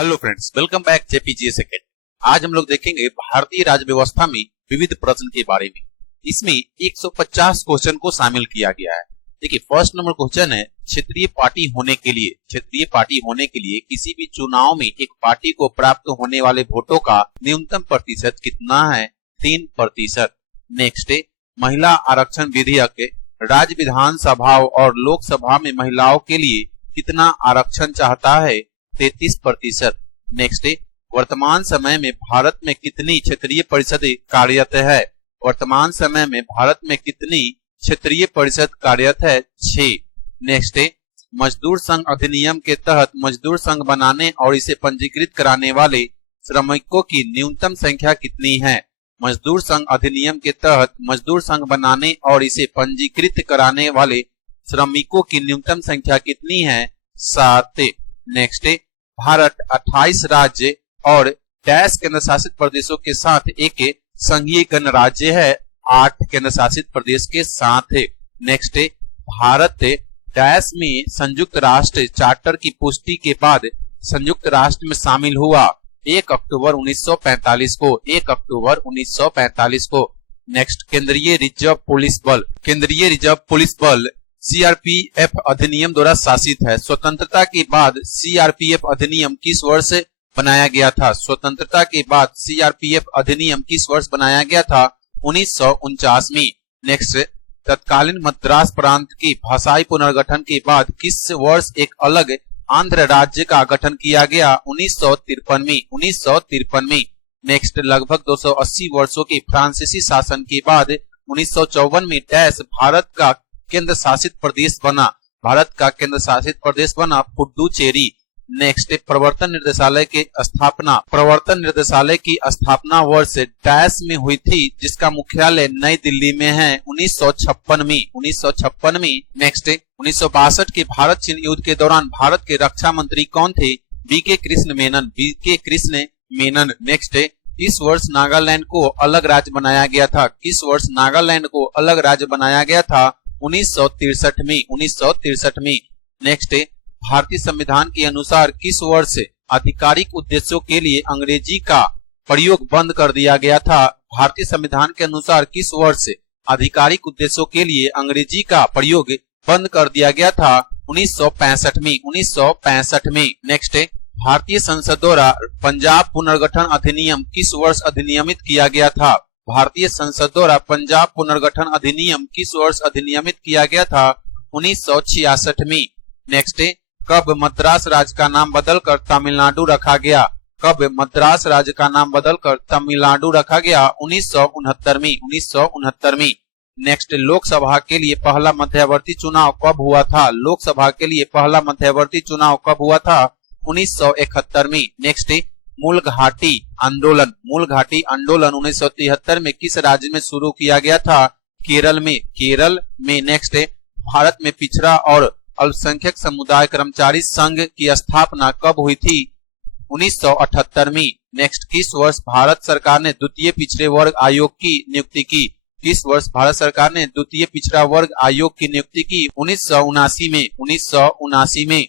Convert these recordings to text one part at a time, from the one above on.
Hello friends, welcome back JPGS academy. आज हम लोग देखेंगे भारतीय राज्य व्यवस्था में विविध प्रश्न के बारे में। इसमें 150 क्वेश्चन को शामिल किया गया है। देखिए, फर्स्ट नंबर क्वेश्चन है, क्षेत्रीय पार्टी होने के लिए किसी भी चुनाव में एक पार्टी को प्राप्त होने वाले वोटों का न्यूनतम प्रतिशत कितना है? 3%। नेक्स्ट है, महिला आरक्षण विधेयक राज्य विधानसभाओं और लोकसभा में महिलाओं के लिए कितना आरक्षण चाहता है? 33%। नेक्स्ट, वर्तमान समय में भारत में कितनी क्षेत्रीय परिषदें कार्यरत है? वर्तमान समय में भारत में कितनी क्षेत्रीय परिषद कार्यरत है? 6। नेक्स्ट, मजदूर संघ अधिनियम के तहत मजदूर संघ बनाने और इसे पंजीकृत कराने वाले श्रमिकों की न्यूनतम संख्या कितनी है? मजदूर संघ अधिनियम के तहत मजदूर संघ बनाने और इसे पंजीकृत कराने वाले श्रमिकों की न्यूनतम संख्या कितनी है? 7। नेक्स्ट, भारत 28 राज्य और डैश केंद्र शासित प्रदेशों के साथ एक संघीय गणराज्य है। 8 केंद्र शासित प्रदेश के साथ है। नेक्स्ट, भारत डैश में संयुक्त राष्ट्र चार्टर की पुष्टि के बाद संयुक्त राष्ट्र में शामिल हुआ? 1 अक्टूबर 1945 को। 1 अक्टूबर 1945 को। नेक्स्ट, केंद्रीय रिजर्व पुलिस बल सीआरपीएफ अधिनियम द्वारा शासित है। स्वतंत्रता के बाद सीआरपीएफ अधिनियम किस वर्ष बनाया गया था? स्वतंत्रता के बाद सीआरपीएफ अधिनियम किस वर्ष बनाया गया था? 1949 में। नेक्स्ट, तत्कालीन मद्रास प्रांत की भाषाई पुनर्गठन के बाद किस वर्ष एक अलग आंध्र राज्य का गठन किया गया? 1953 में। नेक्स्ट, लगभग 280 वर्षों के फ्रांसीसी शासन के बाद 1954 में डैश भारत का केंद्र शासित प्रदेश बना? पुडुचेरी। नेक्स्ट, प्रवर्तन निर्देशालय की स्थापना वर्ष डैश में हुई थी जिसका मुख्यालय नई दिल्ली में है? 1956 में। नेक्स्ट, 1962 के भारत चीन युद्ध के दौरान भारत के रक्षा मंत्री कौन थे? बीके कृष्ण मेनन। नेक्स्ट, इस वर्ष नागालैंड को अलग राज्य बनाया गया था? किस वर्ष नागालैंड को अलग राज्य बनाया गया था? 1963 में। नेक्स्ट, भारतीय संविधान के अनुसार किस वर्ष आधिकारिक उद्देश्यों के लिए अंग्रेजी का प्रयोग बंद कर दिया गया था? भारतीय संविधान के अनुसार किस वर्ष आधिकारिक उद्देश्यों के लिए अंग्रेजी का प्रयोग बंद कर दिया गया था? 1965 में। नेक्स्ट, भारतीय संसद द्वारा पंजाब पुनर्गठन अधिनियम किस वर्ष अधिनियमित किया गया था? भारतीय संसद द्वारा पंजाब पुनर्गठन अधिनियम किस वर्ष अधिनियमित किया गया था? 1966 में। नेक्स्ट, कब मद्रास राज्य का नाम बदलकर तमिलनाडु रखा गया? कब मद्रास राज्य का नाम बदलकर तमिलनाडु रखा गया? 1969 में। नेक्स्ट, लोकसभा के लिए पहला मध्यवर्ती चुनाव कब हुआ था? लोकसभा के लिए पहला मध्यवर्ती चुनाव कब हुआ था? 1971 में। नेक्स्ट, मूल घाटी आंदोलन 1973 में किस राज्य में शुरू किया गया था? केरल में। नेक्स्ट, भारत में पिछड़ा और अल्पसंख्यक समुदाय कर्मचारी संघ की स्थापना कब हुई थी? 1978 में। नेक्स्ट, किस वर्ष भारत सरकार ने द्वितीय पिछड़े वर्ग आयोग की नियुक्ति की? किस वर्ष भारत सरकार ने द्वितीय पिछड़ा वर्ग आयोग की नियुक्ति की? 1979 में।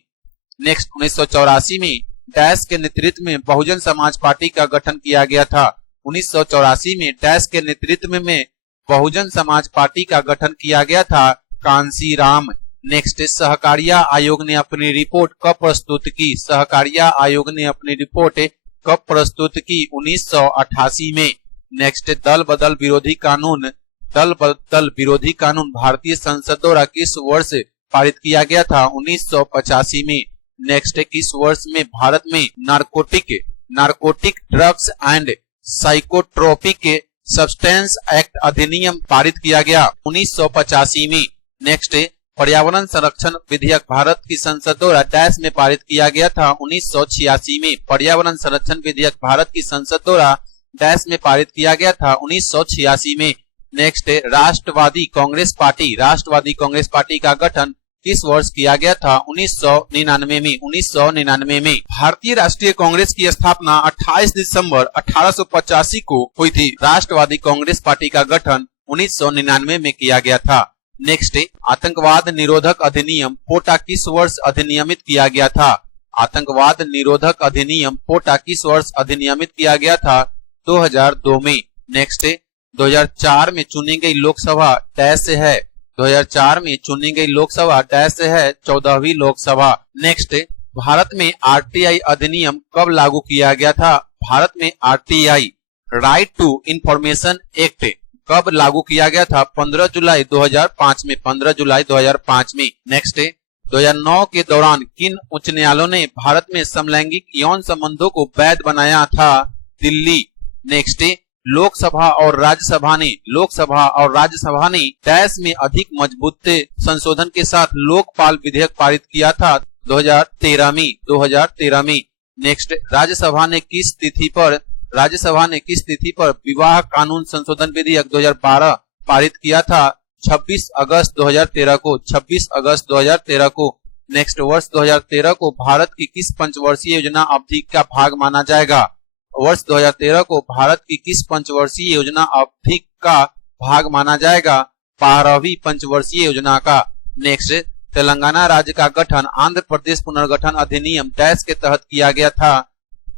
नेक्स्ट, 1984 में डैश के नेतृत्व में बहुजन समाज पार्टी का गठन किया गया था? 1984 में डैश के नेतृत्व में बहुजन समाज पार्टी का गठन किया गया था? कांसीराम। नेक्स्ट, सहकारिता आयोग ने अपनी रिपोर्ट कब प्रस्तुत की? सहकारिता आयोग ने अपनी रिपोर्ट कब प्रस्तुत की? 1988 में। नेक्स्ट, दल बदल विरोधी कानून भारतीय संसद द्वारा किस वर्ष पारित किया गया था? 1985 में। नेक्स्ट, किस वर्ष में भारत में narcotic drugs and psychotropic substance act अधिनियम पारित किया गया? 1985 में। नेक्स्ट, पर्यावरण संरक्षण विधेयक भारत की संसद द्वारा डैश में पारित किया गया था? 1986 में। पर्यावरण संरक्षण विधेयक भारत की संसद द्वारा डैश में पारित किया गया था? 1986 में। नेक्स्ट, राष्ट्रवादी कांग्रेस पार्टी का गठन किस वर्ष किया गया था? 1999 में। भारतीय राष्ट्रीय कांग्रेस की स्थापना 28 दिसंबर 1885 को हुई थी। राष्ट्रवादी कांग्रेस पार्टी का गठन 1999 में किया गया था। नेक्स्ट, आतंकवाद निरोधक अधिनियम पोटा किस वर्ष अधिनियमित किया गया था? आतंकवाद निरोधक अधिनियम पोटा किस वर्ष अधिनियमित किया गया था? 2002 में। नेक्स्ट 2004 में चुनी गई लोकसभा डैश है? 2004 में चुनी गई लोकसभा डैश है? 14वीं लोकसभा। नेक्स्ट भारत में आरटीआई अधिनियम कब लागू किया गया था? भारत में RTI right to information act कब लागू किया गया था? 15 जुलाई 2005 में। 15 जुलाई 2005 में। नेक्स्ट 2009 के दौरान किन उच्च न्यायालयों ने भारत में समलैंगिक यौन संबंधों को वैध बनाया था? दिल्ली। नेक्स्ट लोकसभा और राज्यसभा ने डैश में अधिक मजबूत संशोधन के साथ लोकपाल विधेयक पारित किया था? 2013 में। 2013 में। नेक्स्ट राज्यसभा ने किस तिथि पर विवाह कानून संशोधन विधेयक 2012 पारित किया था? 26 अगस्त 2013 को। 26 अगस्त 2013 को। नेक्स्ट वर्ष 2013 को भारत की किस पंचवर्षीय योजना अवधि का भाग माना जाएगा? वर्ष 2013 को भारत की किस पंचवर्षीय योजना अवधि का भाग माना जाएगा? 12वीं पंचवर्षीय योजना का। नेक्स्ट तेलंगाना राज्य का गठन आंध्र प्रदेश पुनर्गठन अधिनियम डैश के तहत किया गया था?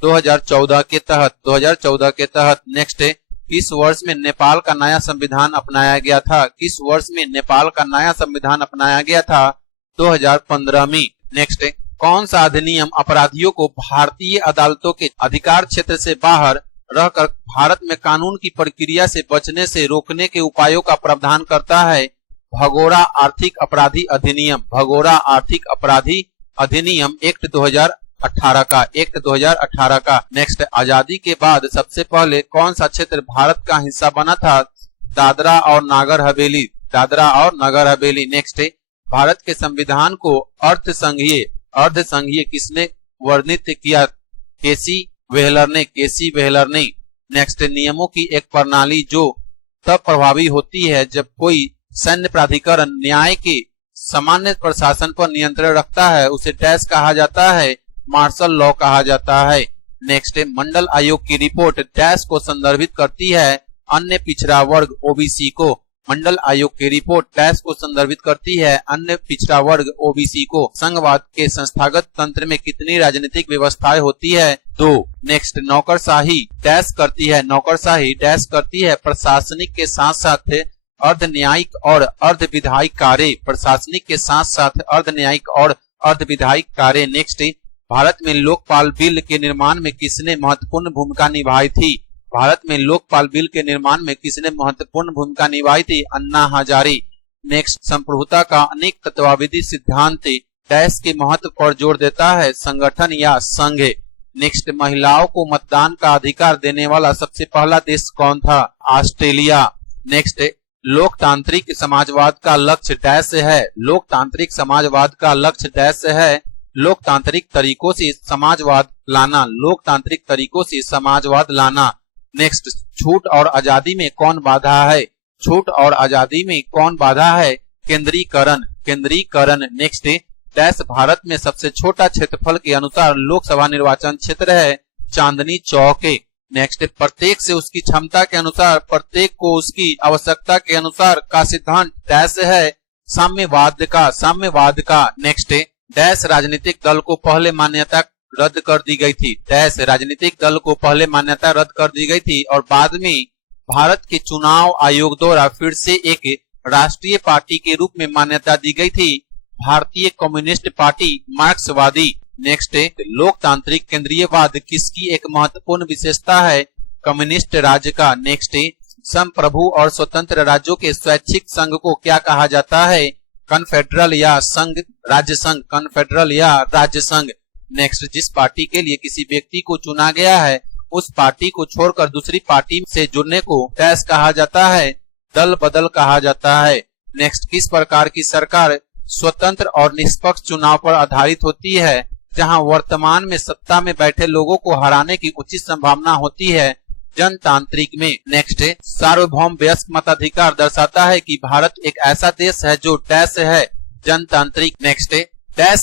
2014 के तहत। 2014 के तहत। नेक्स्ट किस वर्ष में नेपाल का नया संविधान अपनाया गया था? किस वर्ष में नेपाल का नया संविधान अपनाया गया था? 2015 में। नेक्स्ट कौन सा अधिनियम अपराधियों को भारतीय अदालतों के अधिकार क्षेत्र से बाहर रहकर भारत में कानून की प्रक्रिया से बचने से रोकने के उपायों का प्रावधान करता है? भगोड़ा आर्थिक अपराधी अधिनियम। भगोड़ा आर्थिक अपराधी अधिनियम एक्ट 2018 का। एक्ट 2018 का। नेक्स्ट आजादी के बाद सबसे पहले कौन सा क्षेत्र भारत का हिस्सा बना था? दादरा और नागर हवेली। दादरा और नगर हवेली। नेक्स्ट भारत के संविधान को अर्धसंघीय किसने वर्णित किया? केसी वेहलर ने। केसी वेहलर ने। नेक्स्ट नियमों की एक प्रणाली जो तब प्रभावी होती है जब कोई सैन्य प्राधिकरण न्याय के सामान्य प्रशासन पर नियंत्रण रखता है, उसे डैश कहा जाता है? मार्शल लॉ कहा जाता है। नेक्स्ट मंडल आयोग की रिपोर्ट डैश को संदर्भित करती है? अन्य पिछड़ा वर्ग ओबीसी को। मंडल आयोग की रिपोर्ट डैश को संदर्भित करती है? अन्य पिछड़ा वर्ग ओबीसी को। संघवाद के संस्थागत तंत्र में कितनी राजनीतिक व्यवस्थाएं होती है? 2। नेक्स्ट नौकरशाही डैश करती है? नौकरशाही डैश करती है प्रशासनिक के साथ साथ अर्ध न्यायिक और अर्ध विधायिक कार्य। प्रशासनिक के साथ साथ अर्ध न्यायिक और अर्ध विधायिक कार्य। नेक्स्ट भारत में लोकपाल बिल के निर्माण में किसने महत्वपूर्ण भूमिका निभाई थी? भारत में लोकपाल बिल के निर्माण में किसने महत्वपूर्ण भूमिका निभाई थी? अन्ना हजारे। नेक्स्ट संप्रभुता का अनेक तत्वविधि सिद्धांत डैश के महत्व पर जोर देता है? संगठन या संघ। नेक्स्ट महिलाओं को मतदान का अधिकार देने वाला सबसे पहला देश कौन था? ऑस्ट्रेलिया। नेक्स्ट लोकतांत्रिक समाजवाद का लक्ष्य डैश है? लोकतांत्रिक समाजवाद का लक्ष्य डैश है? लोकतांत्रिक तरीकों से समाजवाद लाना। लोकतांत्रिक तरीकों से समाजवाद लाना। नेक्स्ट छूट और आजादी में कौन बाधा है? छूट और आजादी में कौन बाधा है? केंद्रीकरण। केंद्रीकरण। नेक्स्ट डैश भारत में सबसे छोटा क्षेत्रफल के अनुसार लोकसभा निर्वाचन क्षेत्र है? चांदनी चौक। नेक्स्ट प्रत्येक से उसकी क्षमता के अनुसार, प्रत्येक को उसकी आवश्यकता के अनुसार का सिद्धांत डैश है? साम्यवाद का। साम्यवाद का। नेक्स्ट डैश राजनीतिक दल को पहले मान्यता रद्द कर दी गई थी? डैश राजनीतिक दल को पहले मान्यता रद्द कर दी गई थी और बाद में भारत के चुनाव आयोग द्वारा फिर से एक राष्ट्रीय पार्टी के रूप में मान्यता दी गई थी? भारतीय कम्युनिस्ट पार्टी मार्क्सवादी। नेक्स्ट लोकतांत्रिक केंद्रीयवाद किसकी एक महत्वपूर्ण विशेषता है? कम्युनिस्ट राज्य का। नेक्स्ट संप्रभु और स्वतंत्र राज्यों के स्वैच्छिक संघ को क्या कहा जाता है? कन्फेडरल या संघ राज्य संघ। कन्फेडरल या राज्य संघ। नेक्स्ट जिस पार्टी के लिए किसी व्यक्ति को चुना गया है उस पार्टी को छोड़कर दूसरी पार्टी से जुड़ने को डैश कहा जाता है? दल बदल कहा जाता है। नेक्स्ट किस प्रकार की सरकार स्वतंत्र और निष्पक्ष चुनाव पर आधारित होती है जहां वर्तमान में सत्ता में बैठे लोगों को हराने की उचित संभावना होती है? जनतांत्रिक में। नेक्स्ट सार्वभौम वयस्क मताधिकार दर्शाता है कि भारत एक ऐसा देश है जो डैश है? जनतांत्रिक। नेक्स्ट डैश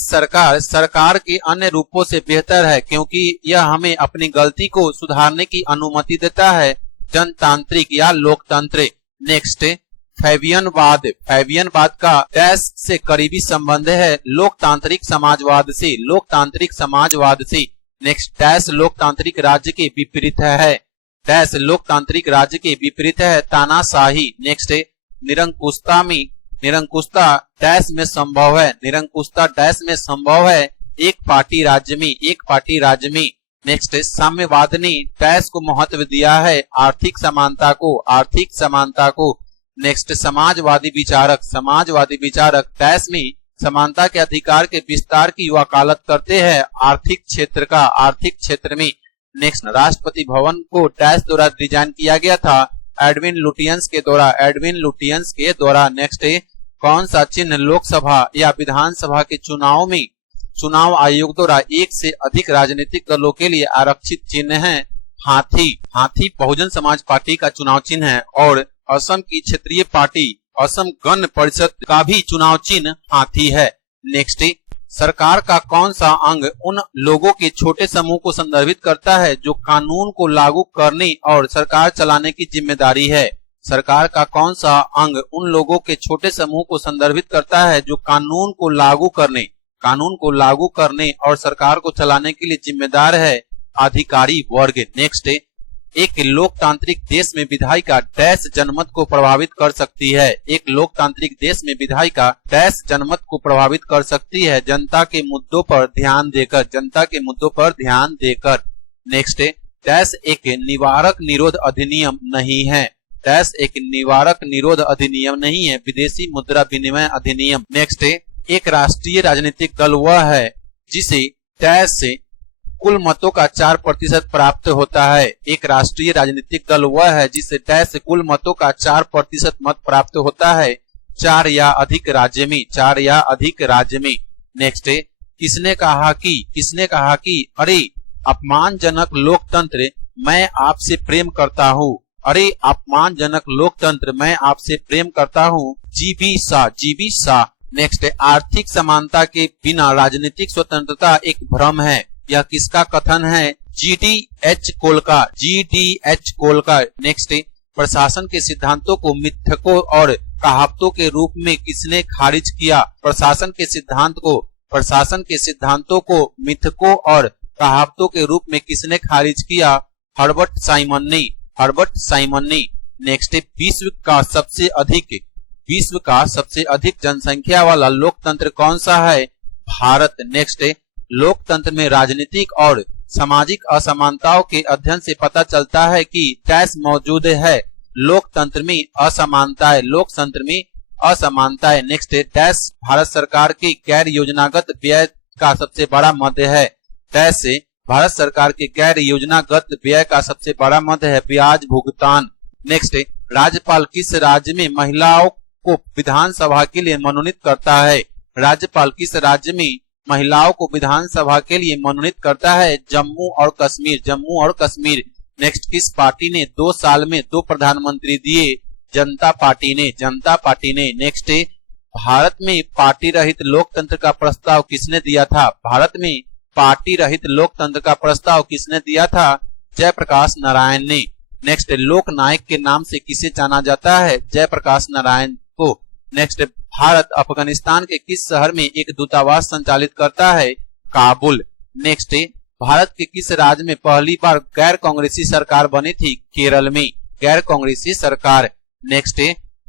सरकार के अन्य रूपों से बेहतर है क्योंकि यह हमें अपनी गलती को सुधारने की अनुमति देता है? जनतांत्रिक या लोकतंत्र। नेक्स्ट फैबियनवाद का डैश से करीबी संबंध है लोकतांत्रिक समाजवाद से। नेक्स्ट, डैश लोकतांत्रिक राज्य के विपरीत है, डैश लोकतांत्रिक राज्य के विपरीत है तानाशाही। नेक्स्ट, निरंकुशता डैश में संभव है, निरंकुशता डैश में संभव है एक पार्टी राज्य में। नेक्स्ट, साम्यवाद ने डैश को महत्व दिया है आर्थिक समानता को। नेक्स्ट, समाजवादी विचारक डैश में समानता के अधिकार के विस्तार की वकालत करते हैं आर्थिक क्षेत्र में। नेक्स्ट, राष्ट्रपति भवन को डैश द्वारा डिजाइन किया गया था एडविन लुटियंस के द्वारा। नेक्स्ट, कौन सा चिन्ह लोकसभा या विधानसभा के चुनाव आयोग द्वारा एक से अधिक राजनीतिक दलों के लिए आरक्षित चिन्ह है? हाथी बहुजन समाज पार्टी का चुनाव चिन्ह है और असम की क्षेत्रीय पार्टी असम गण परिषद का भी चुनाव चिन्ह हाथी है। नेक्स्ट, सरकार का कौन सा अंग उन लोगों के छोटे समूह को संदर्भित करता है जो कानून को लागू करने और सरकार चलाने की जिम्मेदारी है? सरकार का कौन सा अंग उन लोगों के छोटे समूह को संदर्भित करता है जो कानून को लागू करने और सरकार को चलाने के लिए जिम्मेदार है? अधिकारी वर्ग। नेक्स्ट, एक लोकतांत्रिक देश में विधायिका डैश जनमत को प्रभावित कर सकती है। एक लोकतांत्रिक देश में विधायिका डैश जनमत को प्रभावित कर सकती है जनता के मुद्दों पर ध्यान देकर। नेक्स्ट, डैश एक निवारक निरोध अधिनियम नहीं है, विदेशी मुद्रा विनिमय अधिनियम। नेक्स्ट, एक राष्ट्रीय राजनीतिक दल वह है जिसे डैश से कुल मतों का 4% प्राप्त होता है। एक राष्ट्रीय राजनीतिक दल वह है जिसे डैश से कुल मतों का 4% मत प्राप्त होता है 4 या अधिक राज्य में। नेक्स्ट, किसने कहा कि अरे अपमानजनक लोकतंत्र मैं आपसे प्रेम करता हूँ, जीबी शाह। नेक्स्ट, आर्थिक समानता के बिना राजनीतिक स्वतंत्रता एक भ्रम है, यह किसका कथन है? GDH कोल का। नेक्स्ट, प्रशासन के सिद्धांतों को मिथकों और कहावतों के रूप में किसने खारिज किया? प्रशासन के सिद्धांतों को मिथकों और कहावतों के रूप में किसने खारिज किया? हर्बर्ट साइमन ने। नेक्स्ट, विश्व का सबसे अधिक जनसंख्या वाला लोकतंत्र कौन सा है? भारत। नेक्स्ट, लोकतंत्र में राजनीतिक और सामाजिक असमानताओं के अध्ययन से पता चलता है कि डैश मौजूद है लोकतंत्र में असमानताएं। नेक्स्ट, डैश भारत सरकार के गैर योजनागत व्यय का सबसे बड़ा मद है। डैश से भारत सरकार के गैर योजनागत व्यय का सबसे बड़ा मद है ब्याज भुगतान। नेक्स्ट, राज्यपाल किस राज्य में महिलाओं को विधानसभा के लिए मनोनीत करता है? राज्यपाल किस राज्य में महिलाओं को विधानसभा के लिए मनोनीत करता है? जम्मू और कश्मीर। नेक्स्ट, किस पार्टी ने 2 साल में 2 प्रधानमंत्री दिए? जनता पार्टी ने। नेक्स्ट, भारत में पार्टी रहित लोकतंत्र का प्रस्ताव किसने दिया था? भारत में पार्टी रहित लोकतंत्र का प्रस्ताव किसने दिया था? जयप्रकाश नारायण ने। नेक्स्ट, लोक नायक के नाम से किसे जाना जाता है? जयप्रकाश नारायण को। नेक्स्ट, भारत अफगानिस्तान के किस शहर में एक दूतावास संचालित करता है? काबुल। नेक्स्ट, भारत के किस राज्य में पहली बार गैर कांग्रेसी सरकार बनी थी? केरल में गैर कांग्रेसी सरकार। नेक्स्ट,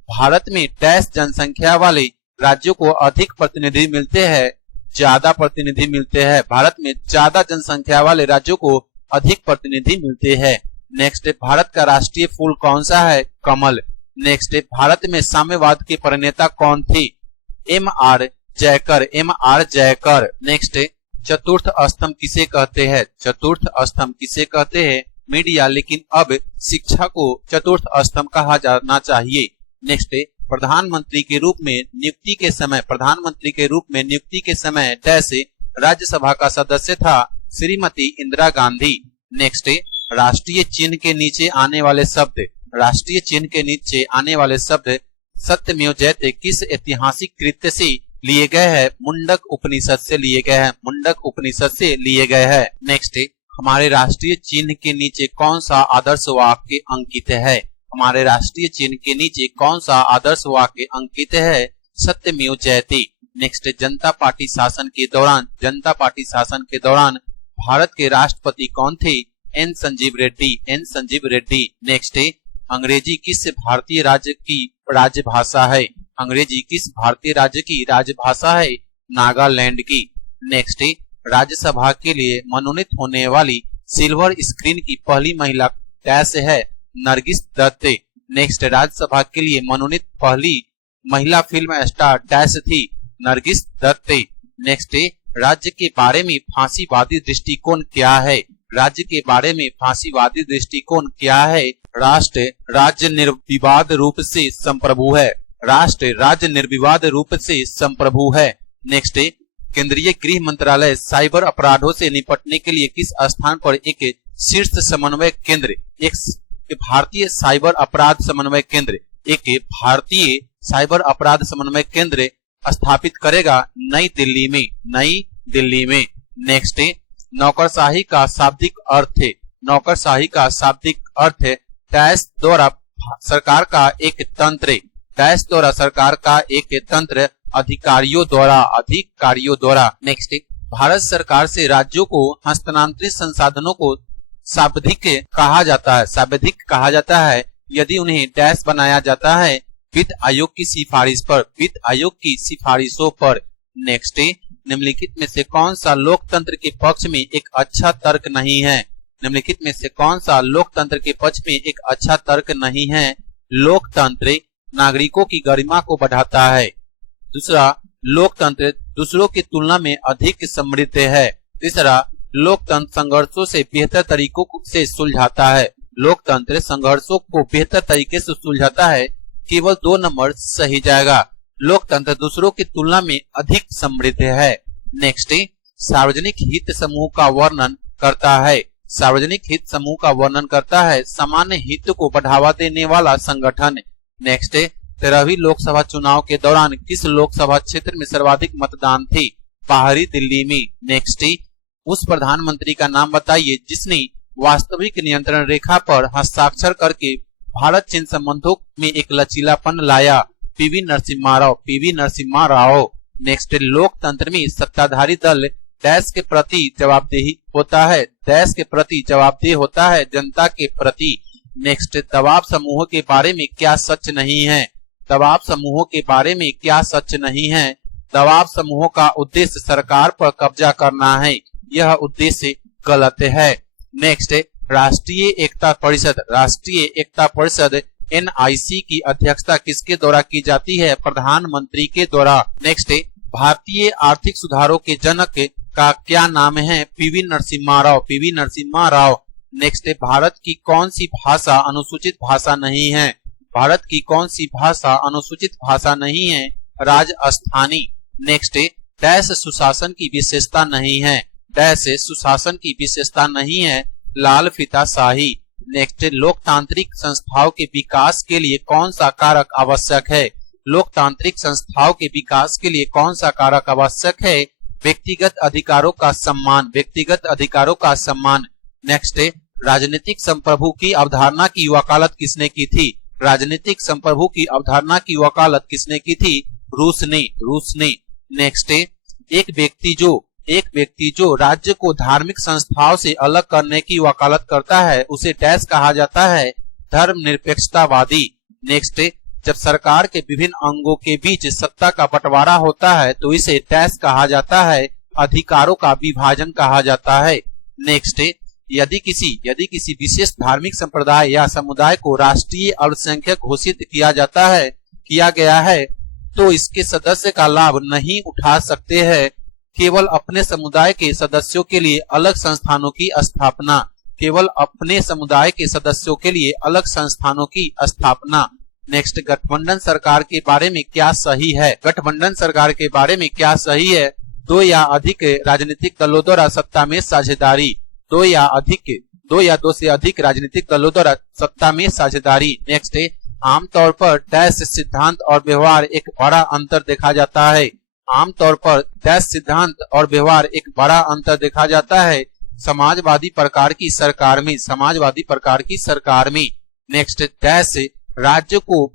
भारत में डैश जनसंख्या वाले राज्यों को अधिक प्रतिनिधि मिलते हैं, ज्यादा प्रतिनिधि मिलते हैं? भारत में ज्यादा जनसंख्या वाले राज्यों को अधिक प्रतिनिधि मिलते हैं। नेक्स्ट, भारत का राष्ट्रीय फूल कौन सा है? कमल। नेक्स्ट, भारत में साम्यवाद के प्रणेता कौन थे? M.R. जयकर। नेक्स्ट, चतुर्थ स्तंभ किसे कहते हैं? मीडिया, लेकिन अब शिक्षा को चतुर्थ स्तंभ कहा जाना चाहिए। नेक्स्ट, प्रधानमंत्री के रूप में नियुक्ति के समय डैश राज्यसभा का सदस्य था? श्रीमती इंदिरा गांधी। नेक्स्ट, राष्ट्रीय चिन्ह के नीचे आने वाले शब्द सत्यमेव जयते किस ऐतिहासिक कृत्य से लिए गए हैं? मुंडक उपनिषद से लिए गए हैं। नेक्स्ट, हमारे राष्ट्रीय चिन्ह के नीचे कौन सा आदर्श वाक्य अंकित है? हमारे राष्ट्रीय चिन्ह के नीचे कौन सा आदर्श वाक्य अंकित है? सत्यमेव जयते। नेक्स्ट, जनता पार्टी शासन के दौरान भारत के राष्ट्रपति कौन थे? एन संजीव रेड्डी। नेक्स्ट, अंग्रेजी किस भारतीय राज्य की राजभाषा है? अंग्रेजी किस भारतीय राज्य की राजभाषा है? नागालैंड की। नेक्स्ट, राज्यसभा के लिए मनोनीत होने वाली सिल्वर स्क्रीन की पहली महिला डैश है? नरगिस दत्त। नेक्स्ट, राज्यसभा के लिए मनोनीत पहली महिला फिल्म स्टार डैश थी? नरगिस दत्त। नेक्स्ट, राज्य के बारे में फांसीवादी दृष्टिकोण क्या है? राज्य के बारे में फांसीवादी दृष्टिकोण क्या है? राष्ट्र राज्य निर्विवाद रूप से संप्रभु है। नेक्स्ट, केंद्रीय गृह मंत्रालय साइबर अपराधों से निपटने के लिए किस स्थान पर एक शीर्ष समन्वय केंद्र, एक भारतीय साइबर अपराध समन्वय केंद्र स्थापित करेगा? नई दिल्ली में। नेक्स्ट, नौकरशाही का शाब्दिक अर्थ डैश द्वारा सरकार का एक तंत्र अधिकारियों द्वारा। नेक्स्ट, भारत सरकार से राज्यों को हस्तांतरित संसाधनों को शाब्दिक कहा जाता है यदि उन्हें डैश बनाया जाता है? वित्त आयोग की सिफारिशों पर। नेक्स्ट, निम्नलिखित में से कौन सा लोकतंत्र के पक्ष में एक अच्छा तर्क नहीं है? लोकतंत्र नागरिकों की गरिमा को बढ़ाता है। दूसरा, लोकतंत्र दूसरों की तुलना में अधिक समृद्ध है। तीसरा, लोकतंत्र संघर्षों से बेहतर तरीकों से सुलझाता है। लोकतंत्र संघर्षों को बेहतर तरीके से सुलझाता है। केवल 2 नंबर सही जाएगा। लोकतंत्र दूसरों की तुलना में अधिक समृद्ध है। नेक्स्ट, सार्वजनिक हित समूह का वर्णन करता है। सामान्य हित को बढ़ावा देने वाला संगठन। नेक्स्ट, 13वीं लोकसभा चुनाव के दौरान किस लोकसभा क्षेत्र में सर्वाधिक मतदान थे? बाहरी दिल्ली में। नेक्स्ट, उस प्रधानमंत्री का नाम बताइए जिसने वास्तविक नियंत्रण रेखा पर हस्ताक्षर करके भारत चीन संबंधों में एक लचीलापन लाया? पीवी नरसिम्हा राव। नेक्स्ट, लोकतंत्र में सत्ताधारी दल देश के प्रति जवाबदेही होता है जनता के प्रति। नेक्स्ट, दबाव समूहों के बारे में क्या सच नहीं है? दबाव समूहों का उद्देश्य सरकार पर कब्जा करना है। यह उद्देश्य गलत है। नेक्स्ट, राष्ट्रीय एकता परिषद NIC की अध्यक्षता किसके द्वारा की जाती है? प्रधानमंत्री के द्वारा। नेक्स्ट, भारतीय आर्थिक सुधारों के जनक का क्या नाम है? पीवी नरसिम्हा राव। नेक्स्ट, भारत की कौन सी भाषा अनुसूचित भाषा नहीं है? राजस्थानी। नेक्स्ट, डैश सुशासन की विशेषता नहीं है? लाल फीताशाही। नेक्स्ट, लोकतांत्रिक संस्थाओं के विकास के लिए कौन सा कारक आवश्यक है? व्यक्तिगत अधिकारों का सम्मान। नेक्स्ट, राजनीतिक संप्रभु की अवधारणा की वकालत किसने की थी? रूस ने। नेक्स्ट, एक व्यक्ति जो राज्य को धार्मिक संस्थाओं से अलग करने की वकालत करता है उसे डैश कहा जाता है? धर्मनिरपेक्षतावादी। नेक्स्ट, जब सरकार के विभिन्न अंगों के बीच सत्ता का बंटवारा होता है तो इसे डैश कहा जाता है? अधिकारों का विभाजन कहा जाता है। नेक्स्ट, यदि किसी विशेष धार्मिक संप्रदाय या समुदाय को राष्ट्रीय अल्पसंख्यक घोषित किया गया है तो इसके सदस्य का लाभ नहीं उठा सकते हैं। केवल अपने समुदाय के सदस्यों के लिए अलग संस्थानों की स्थापना। नेक्स्ट, गठबंधन सरकार के बारे में क्या सही है? 2 या अधिक राजनीतिक दलों द्वारा सत्ता में साझेदारी। 2 या 2 से अधिक राजनीतिक दलों द्वारा सत्ता में साझेदारी। नेक्स्ट, आमतौर पर डैश सिद्धांत और व्यवहार एक बड़ा अंतर देखा जाता है। समाजवादी प्रकार की सरकार में। नेक्स्ट, डैश राज्य को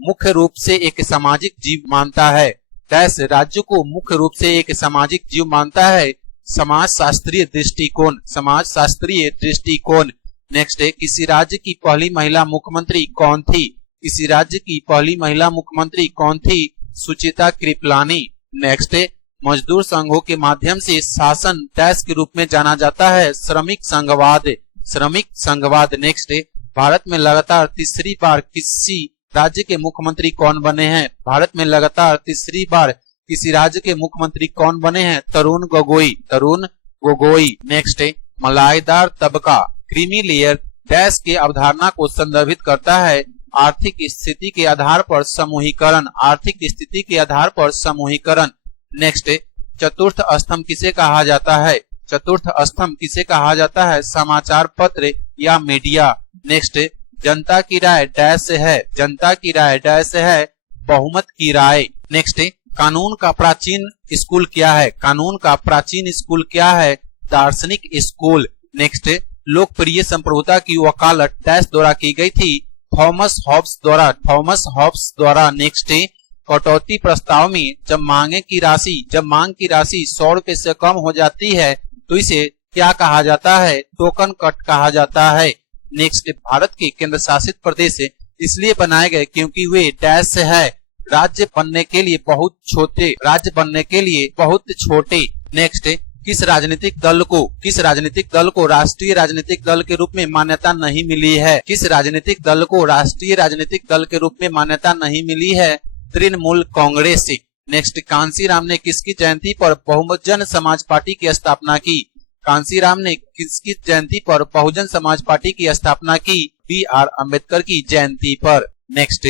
मुख्य रूप से एक सामाजिक जीव मानता है। डैश राज्य को मुख्य रूप से एक सामाजिक जीव मानता है। समाज शास्त्रीय दृष्टिकोण, समाज शास्त्रीय दृष्टिकोण। नेक्स्ट है, किसी राज्य की पहली महिला मुख्यमंत्री कौन थी? किसी राज्य की पहली महिला मुख्यमंत्री कौन थी? सुचिता कृपलानी। नेक्स्ट है, मजदूर संघों के माध्यम से शासन डैश के रूप में जाना जाता है। श्रमिक संघवाद, श्रमिक संघवाद। नेक्स्ट है, भारत में लगातार तीसरी बार किसी राज्य के मुख्यमंत्री कौन बने हैं? भारत में लगातार तीसरी बार किसी राज्य के मुख्यमंत्री कौन बने हैं? तरुण गोगोई, तरुण गोगोई। नेक्स्ट है, मलाईदार तबका, क्रीमी लेयर डैश के अवधारणा को संदर्भित करता है। आर्थिक स्थिति के आधार पर समूहीकरण, आर्थिक स्थिति के आधार पर समूहीकरण। नेक्स्ट है, चतुर्थ स्तंभ किसे कहा जाता है? चतुर्थ स्तंभ किसे कहा जाता है? समाचार पत्र या मीडिया। नेक्स्ट, जनता की राय डैश है, जनता की राय डैश है, बहुमत की राय। नेक्स्ट, कानून का प्राचीन स्कूल क्या है? कानून का प्राचीन स्कूल क्या है? दार्शनिक स्कूल। नेक्स्ट, लोकप्रिय संप्रभुता की वकालत डैश द्वारा की गई थी? थॉमस हॉब्स द्वारा, थॉमस हॉब्स द्वारा। नेक्स्ट, कटौती प्रस्ताव में जब मांग की राशि 100 रुपए से कम हो जाती है तो इसे क्या कहा जाता है? टोकन कट कहा जाता है। नेक्स्ट, भारत के केंद्र शासित प्रदेश इसलिए बनाए गए क्योंकि वे डैश है, राज्य बनने के लिए बहुत छोटे, राज्य बनने के लिए बहुत छोटे। नेक्स्ट, किस राजनीतिक दल को राष्ट्रीय राजनीतिक दल के रूप में मान्यता नहीं मिली है? किस राजनीतिक दल को राष्ट्रीय राजनीतिक दल के रूप में मान्यता नहीं मिली है? तृणमूल कांग्रेस। नेक्स्ट, कांसीराम ने किसकी जयंती पर बहुजन समाज पार्टी की स्थापना की? कांसीराम ने किसकी जयंती पर बहुजन समाज पार्टी की स्थापना की? बी.आर. अम्बेडकर की जयंती पर। नेक्स्ट,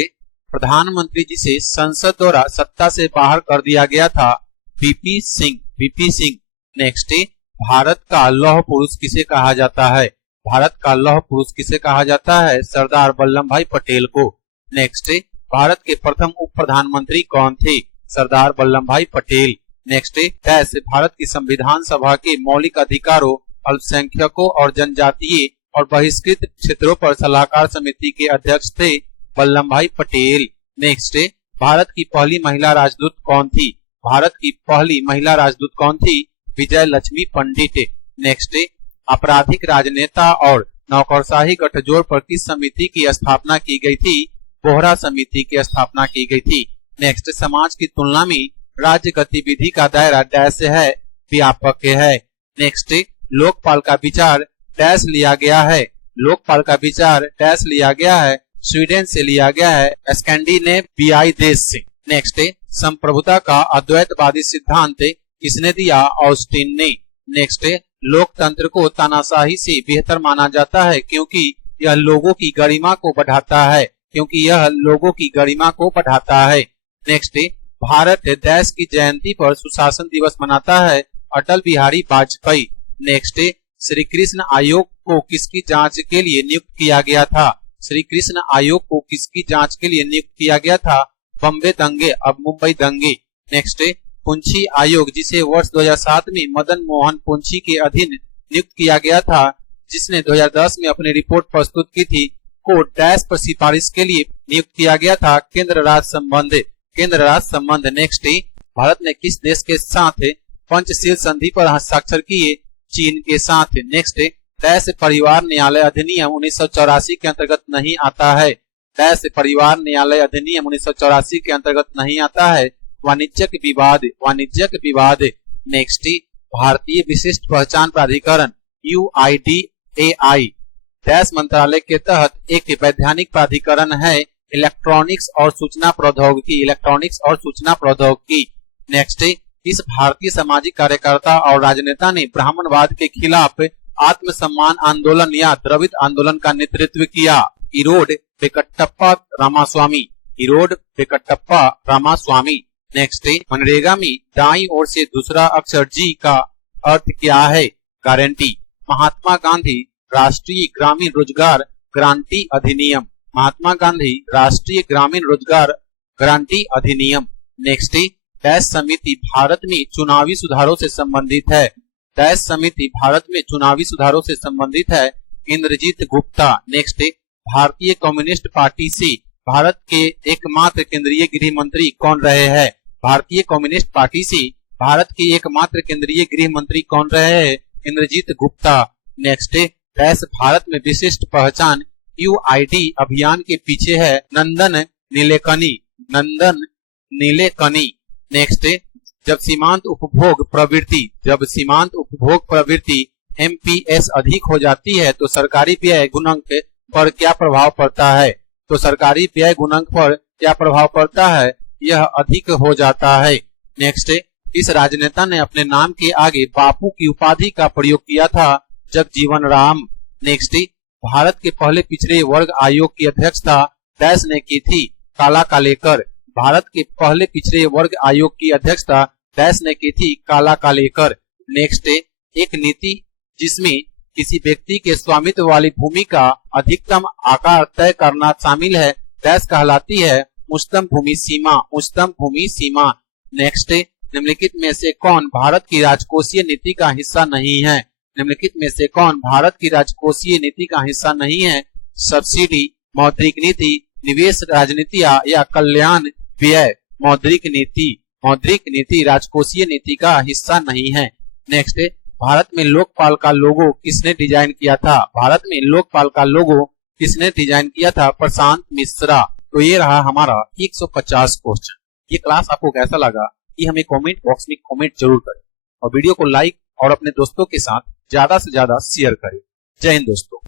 प्रधानमंत्री जिसे संसद द्वारा सत्ता से बाहर कर दिया गया था? VP Singh, VP Singh. Next, Bharat का लौह पुरुष किसे कहा जाता है? भारत का लौह पुरुष किसे कहा जाता है? सरदार वल्लभ भाई पटेल को। नेक्स्ट, भारत के प्रथम उप प्रधानमंत्री कौन थे? सरदार वल्लभ भाई पटेल। नेक्स्ट, डैश भारत की संविधान सभा के मौलिक अधिकारों, अल्पसंख्यकों और जनजातीय और बहिष्कृत क्षेत्रों पर सलाहकार समिति के अध्यक्ष थे? वल्लभ भाई पटेल। नेक्स्ट, भारत की पहली महिला राजदूत कौन थी? भारत की पहली महिला राजदूत कौन थी? विजय लक्ष्मी पंडित। नेक्स्ट, आपराधिक राजनेता और नौकरशाही गठजोड़ पर किस समिति की स्थापना की गई थी? बोहरा समिति की स्थापना की गई थी। नेक्स्ट, समाज की तुलना में राज्य गतिविधि का दायरा डैश है, व्यापक है। नेक्स्ट, लोकपाल का विचार डैश लिया गया है? लोकपाल का विचार डैश लिया गया है? स्वीडन से लिया गया है, स्कैंडिनेवियाई देश से। नेक्स्ट, संप्रभुता का अद्वैतवादी सिद्धांत किसने दिया? ऑस्टिन ने। नेक्स्ट, लोकतंत्र को तानाशाही से बेहतर माना जाता है क्योंकि यह लोगों की गरिमा को बढ़ाता है, क्योंकि यह लोगों की गरिमा को बढ़ाता है। नेक्स्ट, भारत डैश की जयंती पर सुशासन दिवस मनाता है? अटल बिहारी वाजपेयी। नेक्स्ट, श्री कृष्ण आयोग को किसकी जांच के लिए नियुक्त किया गया था? श्री कृष्ण आयोग को किसकी जांच के लिए नियुक्त किया गया था? बम्बे दंगे, अब मुंबई दंगे। नेक्स्ट, पुंछी आयोग जिसे वर्ष 2007 में मदन मोहन पुंछी के अधीन नियुक्त किया गया था, जिसने 2010 में अपनी रिपोर्ट प्रस्तुत की थी, को डैश पर सिफारिश के लिए नियुक्त किया गया था? केंद्र राज्य संबंध, केंद्र राज्य संबंध। नेक्स्ट, भारत ने किस देश के साथ पंचशील संधि पर हस्ताक्षर किए? चीन के साथ। नेक्स्ट, डैश परिवार न्यायालय अधिनियम 1984 के अंतर्गत नहीं आता है? डैश परिवार न्यायालय अधिनियम 1984 के अंतर्गत नहीं आता है? वाणिज्यिक विवाद, वाणिज्यिक विवाद। नेक्स्ट, भारतीय विशिष्ट पहचान प्राधिकरण UIDAI डैश मंत्रालय के तहत एक वैधानिक प्राधिकरण है? इलेक्ट्रॉनिक्स और सूचना प्रौद्योगिकी, इलेक्ट्रॉनिक्स और सूचना प्रौद्योगिकी। नेक्स्ट, इस भारतीय सामाजिक कार्यकर्ता और राजनेता ने ब्राह्मणवाद के खिलाफ आत्मसम्मान आंदोलन या द्रविड़ आंदोलन का नेतृत्व किया? इरोड वेंकटप्पा रामास्वामी, इरोड वेंकटप्पा रामास्वामी। नेक्स्ट, मनरेगा में दाईं ओर से दूसरा अक्षर G का अर्थ क्या है? गारंटी। महात्मा गांधी राष्ट्रीय ग्रामीण रोजगार गारंटी अधिनियम, महात्मा गांधी राष्ट्रीय ग्रामीण रोजगार गारंटी अधिनियम। नेक्स्ट, डैश समिति भारत में चुनावी सुधारों से संबंधित है? डैश समिति भारत में चुनावी सुधारों से संबंधित है? इंद्रजीत गुप्ता। नेक्स्ट, भारतीय कम्युनिस्ट पार्टी से भारत के एकमात्र केंद्रीय गृह मंत्री कौन रहे हैं? भारतीय कम्युनिस्ट पार्टी से भारत के एकमात्र केंद्रीय गृह मंत्री कौन रहे हैं? इंद्रजीत गुप्ता। नेक्स्ट है डैश भारत में विशिष्ट पहचान यूआईडी अभियान के पीछे है नंदन नीलेकनी। नंदन नीलेकनी। नेक्स्ट है जब सीमांत उपभोग प्रवृत्ति एमपीएस अधिक हो जाती है तो सरकारी व्यय गुणांक पर क्या प्रभाव पड़ता है? तो सरकारी व्यय गुणांक पर क्या प्रभाव पड़ता है? यह अधिक हो जाता है। नेक्स्ट है इस राजनेता ने अपने नाम के आगे बापू की उपाधि का प्रयोग किया था? जगजीवन राम। नेक्स्ट है भारत के पहले पिछड़े वर्ग आयोग की अध्यक्षता डैश ने की थी? काला कालेकर। भारत के पहले पिछड़े वर्ग आयोग की अध्यक्षता डैश ने की थी? काला कालेकर। नेक्स्ट है एक नीति जिसमें किसी व्यक्ति के स्वामित्व वाली भूमि का अधिकतम आकार तय करना शामिल है डैश कहलाती है? उच्चतम भूमि सीमा। उच्चतम भूमि सीमा। नेक्स्ट है निम्नलिखित में से कौन भारत की राजकोषीय नीति का हिस्सा नहीं है? निम्नलिखित में से कौन भारत की राजकोषीय नीति का हिस्सा नहीं है? सब्सिडी, मौद्रिक नीति, निवेश राजनीति या कल्याण व्यय। मौद्रिक नीति राजकोषीय नीति का हिस्सा नहीं है। नेक्स्ट है भारत में लोकपाल का लोगो किसने डिजाइन किया था? भारत में लोकपाल का लोगो किसने डिजाइन किया था? प्रशांत मिश्रा। तो ये रहा हमारा 150 क्वेश्चन। ये क्लास आपको कैसा लगा ये हमें कमेंट बॉक्स में कमेंट जरूर करें और वीडियो को लाइक और अपने दोस्तों के साथ ज्यादा से ज्यादा शेयर करें। जय हिंद दोस्तों।